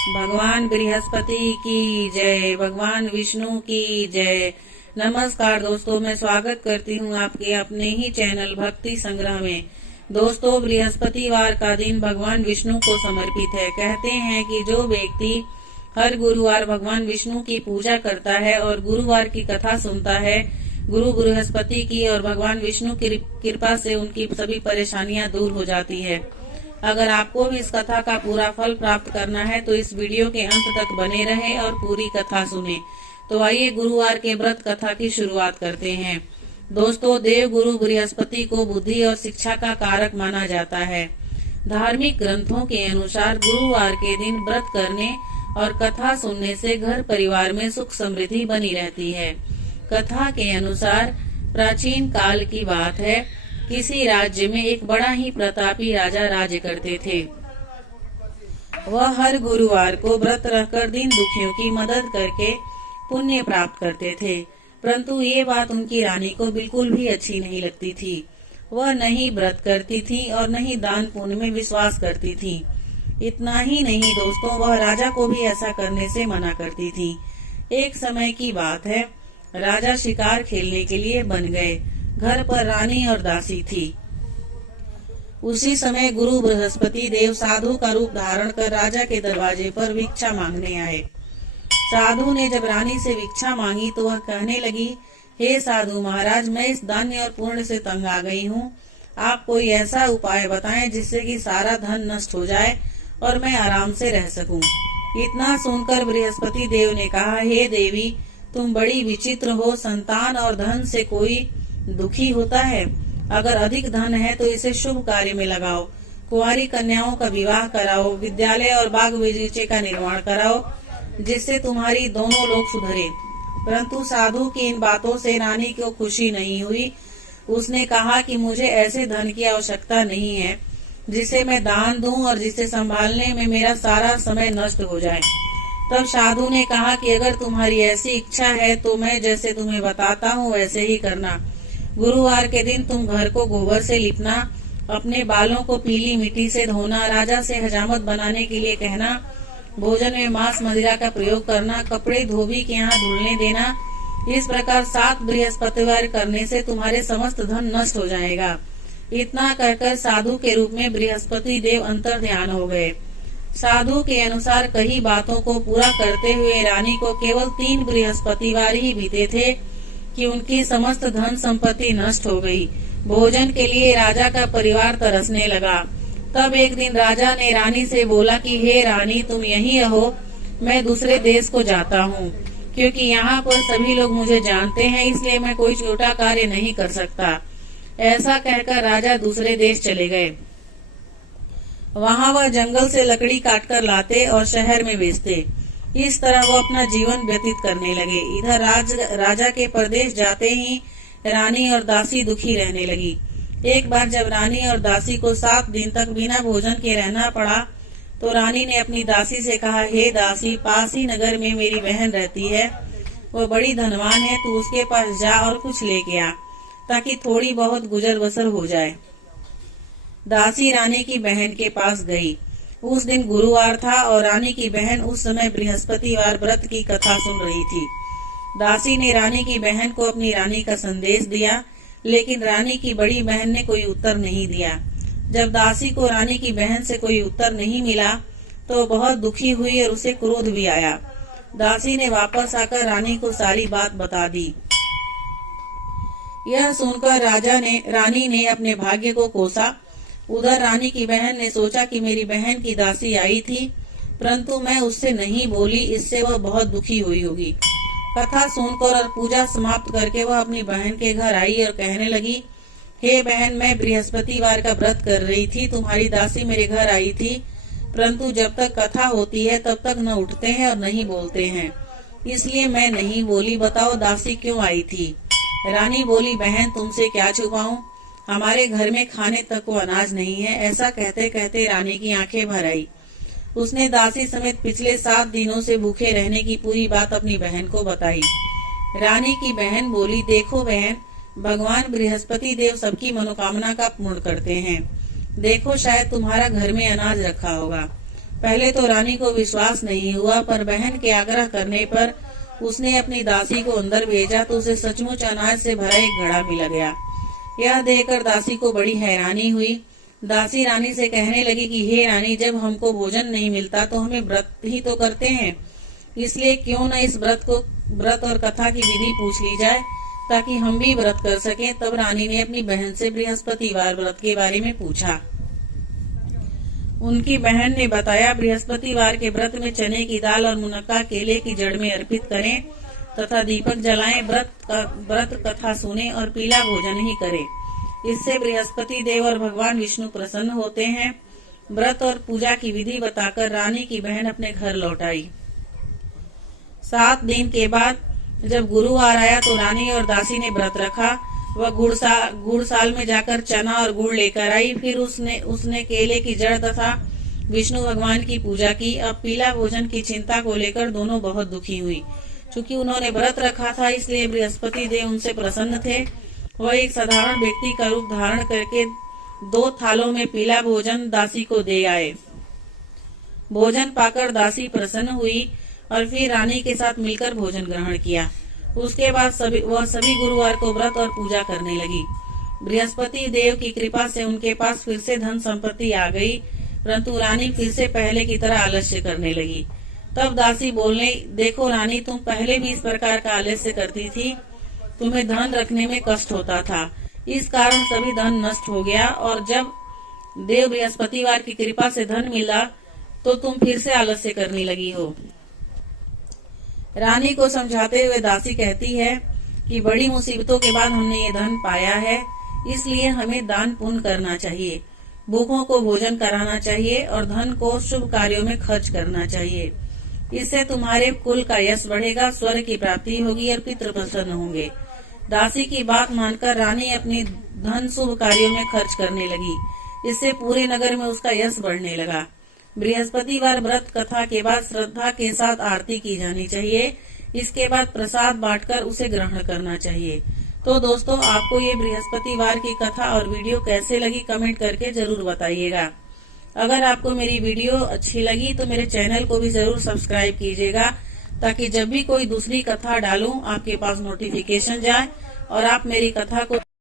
भगवान बृहस्पति की जय, भगवान विष्णु की जय। नमस्कार दोस्तों, मैं स्वागत करती हूँ आपके अपने ही चैनल भक्ति संग्रह में। दोस्तों, बृहस्पतिवार का दिन भगवान विष्णु को समर्पित है। कहते हैं कि जो व्यक्ति हर गुरुवार भगवान विष्णु की पूजा करता है और गुरुवार की कथा सुनता है, गुरु बृहस्पति की और भगवान विष्णु की कृपा से उनकी सभी परेशानियां दूर हो जाती है। अगर आपको भी इस कथा का पूरा फल प्राप्त करना है तो इस वीडियो के अंत तक बने रहें और पूरी कथा सुने। तो आइए गुरुवार के व्रत कथा की शुरुआत करते हैं। दोस्तों, देव गुरु बृहस्पति को बुद्धि और शिक्षा का कारक माना जाता है। धार्मिक ग्रंथों के अनुसार गुरुवार के दिन व्रत करने और कथा सुनने से घर परिवार में सुख समृद्धि बनी रहती है। कथा के अनुसार प्राचीन काल की बात है, किसी राज्य में एक बड़ा ही प्रतापी राजा राज्य करते थे। वह हर गुरुवार को व्रत रखकर दीन दुखियों की मदद करके पुण्य प्राप्त करते थे, परंतु ये बात उनकी रानी को बिल्कुल भी अच्छी नहीं लगती थी। वह न ही व्रत करती थी और न ही दान पुण्य में विश्वास करती थी। इतना ही नहीं दोस्तों, वह राजा को भी ऐसा करने से मना करती थी। एक समय की बात है, राजा शिकार खेलने के लिए बन गए। घर पर रानी और दासी थी। उसी समय गुरु बृहस्पति देव साधु का रूप धारण कर राजा के दरवाजे पर भिक्षा मांगने आए। साधु ने जब रानी से भिक्षा मांगी तो वह कहने लगी, हे साधु महाराज, मैं इस धान्य और पुण्य से तंग आ गई हूँ। आप कोई ऐसा उपाय बताएं जिससे कि सारा धन नष्ट हो जाए और मैं आराम से रह सकूं। इतना सुनकर बृहस्पति देव ने कहा, हे देवी, तुम बड़ी विचित्र हो। संतान और धन से कोई दुखी होता है? अगर अधिक धन है तो इसे शुभ कार्य में लगाओ। कुंवारी कन्याओं का विवाह कराओ, विद्यालय और बाग बगीचे का निर्माण कराओ, जिससे तुम्हारी दोनों लोग सुधरे। परंतु साधु की इन बातों से रानी को खुशी नहीं हुई। उसने कहा कि मुझे ऐसे धन की आवश्यकता नहीं है जिसे मैं दान दूं और जिसे संभालने में मेरा सारा समय नष्ट हो जाए। तब साधु ने कहा कि अगर तुम्हारी ऐसी इच्छा है तो मैं जैसे तुम्हें बताता हूँ वैसे ही करना। गुरुवार के दिन तुम घर को गोबर से लिपना, अपने बालों को पीली मिट्टी से धोना, राजा से हजामत बनाने के लिए कहना, भोजन में मांस मदिरा का प्रयोग करना, कपड़े धोबी के यहाँ धुलने देना। इस प्रकार 7 बृहस्पतिवार करने से तुम्हारे समस्त धन नष्ट हो जाएगा। इतना कहकर साधु के रूप में बृहस्पति देव अंतर ध्यान हो गए। साधु के अनुसार कई बातों को पूरा करते हुए रानी को केवल 3 बृहस्पतिवार ही बीते थे कि उनकी समस्त धन संपत्ति नष्ट हो गई। भोजन के लिए राजा का परिवार तरसने लगा। तब एक दिन राजा ने रानी से बोला कि हे रानी, तुम यहीं रहो, मैं दूसरे देश को जाता हूँ, क्योंकि यहाँ पर सभी लोग मुझे जानते हैं, इसलिए मैं कोई छोटा कार्य नहीं कर सकता। ऐसा कहकर राजा दूसरे देश चले गए। वहाँ वह जंगल से लकड़ी काटकर लाते और शहर में बेचते। इस तरह वो अपना जीवन व्यतीत करने लगे। इधर राजा के परदेश जाते ही रानी और दासी दुखी रहने लगी। एक बार जब रानी और दासी को 7 दिन तक बिना भोजन के रहना पड़ा तो रानी ने अपनी दासी से कहा, हे दासी, पास ही नगर में मेरी बहन रहती है, वो बड़ी धनवान है, तू उसके पास जा और कुछ लेके आ, ताकि थोड़ी बहुत गुजर बसर हो जाए। दासी रानी की बहन के पास गई। उस दिन गुरुवार था और रानी की बहन उस समय बृहस्पतिवार व्रत की कथा सुन रही थी। दासी ने रानी की बहन को अपनी रानी का संदेश दिया, लेकिन रानी की बड़ी बहन ने कोई उत्तर नहीं दिया। जब दासी को रानी की बहन से कोई उत्तर नहीं मिला तो बहुत दुखी हुई और उसे क्रोध भी आया। दासी ने वापस आकर रानी को सारी बात बता दी। यह सुनकर रानी ने अपने भाग्य को कोसा। उधर रानी की बहन ने सोचा कि मेरी बहन की दासी आई थी, परंतु मैं उससे नहीं बोली, इससे वह बहुत दुखी हुई होगी। कथा सुनकर और पूजा समाप्त करके वह अपनी बहन के घर आई और कहने लगी, हे बहन, मैं बृहस्पतिवार का व्रत कर रही थी, तुम्हारी दासी मेरे घर आई थी, परंतु जब तक कथा होती है तब तक न उठते हैं और नहीं बोलते हैं, इसलिए मैं नहीं बोली। बताओ दासी क्यों आई थी? रानी बोली, बहन, तुमसे क्या छुपाऊं, हमारे घर में खाने तक को अनाज नहीं है। ऐसा कहते कहते रानी की आंखें भर आई। उसने दासी समेत पिछले 7 दिनों से भूखे रहने की पूरी बात अपनी बहन को बताई। रानी की बहन बोली, देखो बहन, भगवान बृहस्पति देव सबकी मनोकामना का पूर्ण करते हैं। देखो, शायद तुम्हारा घर में अनाज रखा होगा। पहले तो रानी को विश्वास नहीं हुआ, पर बहन के आग्रह करने पर उसने अपनी दासी को अंदर भेजा तो उसे सचमुच अनाज से भरा एक घड़ा मिल गया। यह देखकर दासी को बड़ी हैरानी हुई। दासी रानी से कहने लगी कि हे रानी, जब हमको भोजन नहीं मिलता तो हमें व्रत ही तो करते हैं, इसलिए क्यों न इस व्रत और कथा की विधि पूछ ली जाए ताकि हम भी व्रत कर सकें। तब रानी ने अपनी बहन से बृहस्पतिवार व्रत के बारे में पूछा। उनकी बहन ने बताया, बृहस्पतिवार के व्रत में चने की दाल और मुनक्का केले की जड़ में अर्पित करें तथा दीपक जलाएं, व्रत कथा सुने और पीला भोजन ही करें। इससे बृहस्पति देव और भगवान विष्णु प्रसन्न होते हैं। व्रत और पूजा की विधि बताकर रानी की बहन अपने घर लौट आई। 7 दिन के बाद जब गुरुवार आया तो रानी और दासी ने व्रत रखा। वह गुड़साल में जाकर चना और गुड़ लेकर आई। फिर उसने केले की जड़ तथा विष्णु भगवान की पूजा की। अब पीला भोजन की चिंता को लेकर दोनों बहुत दुखी हुई। चूंकि उन्होंने व्रत रखा था इसलिए बृहस्पति देव उनसे प्रसन्न थे। वह एक साधारण व्यक्ति का रूप धारण करके 2 थालों में पीला भोजन दासी को दे आए। भोजन पाकर दासी प्रसन्न हुई और फिर रानी के साथ मिलकर भोजन ग्रहण किया। उसके बाद वह सभी गुरुवार को व्रत और पूजा करने लगी। बृहस्पति देव की कृपा से उनके पास फिर से धन संपत्ति आ गई, परंतु रानी फिर से पहले की तरह आलस्य करने लगी। तब दासी बोलने, देखो रानी, तुम पहले भी इस प्रकार का आलस्य करती थी, तुम्हें धन रखने में कष्ट होता था, इस कारण सभी धन नष्ट हो गया, और जब देव बृहस्पतिवार की कृपा से धन मिला तो तुम फिर से आलस्य करने लगी हो। रानी को समझाते हुए दासी कहती है कि बड़ी मुसीबतों के बाद हमने ये धन पाया है, इसलिए हमें दान पुण्य करना चाहिए, भूखों को भोजन कराना चाहिए और धन को शुभ कार्यों में खर्च करना चाहिए। इससे तुम्हारे कुल का यश बढ़ेगा, स्वर्ग की प्राप्ति होगी और पितृ प्रसन्न होंगे। दासी की बात मानकर रानी अपनी धन शुभ कार्यों में खर्च करने लगी। इससे पूरे नगर में उसका यश बढ़ने लगा। बृहस्पतिवार व्रत कथा के बाद श्रद्धा के साथ आरती की जानी चाहिए। इसके बाद प्रसाद बांटकर उसे ग्रहण करना चाहिए। तो दोस्तों, आपको ये बृहस्पतिवार की कथा और वीडियो कैसे लगी कमेंट करके जरूर बताइएगा। अगर आपको मेरी वीडियो अच्छी लगी तो मेरे चैनल को भी जरूर सब्सक्राइब कीजिएगा, ताकि जब भी कोई दूसरी कथा डालूं आपके पास नोटिफिकेशन जाए और आप मेरी कथा को